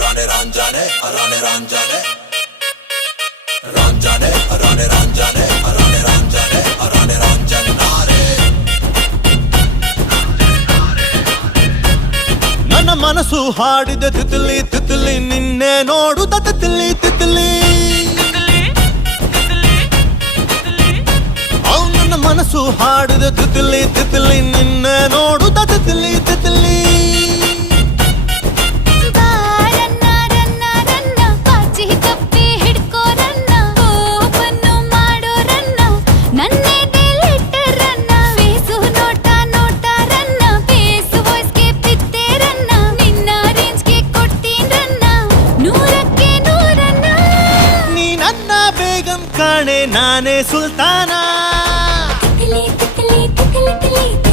ರಾಣೆ ರಾಂಜಾನೆ ರಾಣೆ ರಾಂಜಾನೆ ರಾಂಜಾನೆ ರಾಣೆ ರಾಂಜಾನೆ ರಾಣೆ ರಾಂಜಾನೆ ರಾಣೆ ರಾಂಜನಾರೆ ನನ್ನ ಮನಸ್ಸು ಹಾಡಿದ ತಿತ್ಲಿ ತಿತ್ಲಿ ನಿನ್ನೆ ನೋಡುತ್ತ ತಿತ್ಲಿ ತಿತ್ಲಿ ನನ್ನ ಮನಸ್ಸು ಹಾಡಿದ ತಿತ್ಲಿ ತಿತ್ಲಿ ನಿನ್ನೆ ನೋಡುತ್ತ ತಿತ್ಲಿ ತಿತ್ಲಿ ಕಾಣೆ ನಾನೇ ಸುಲ್ತಾನ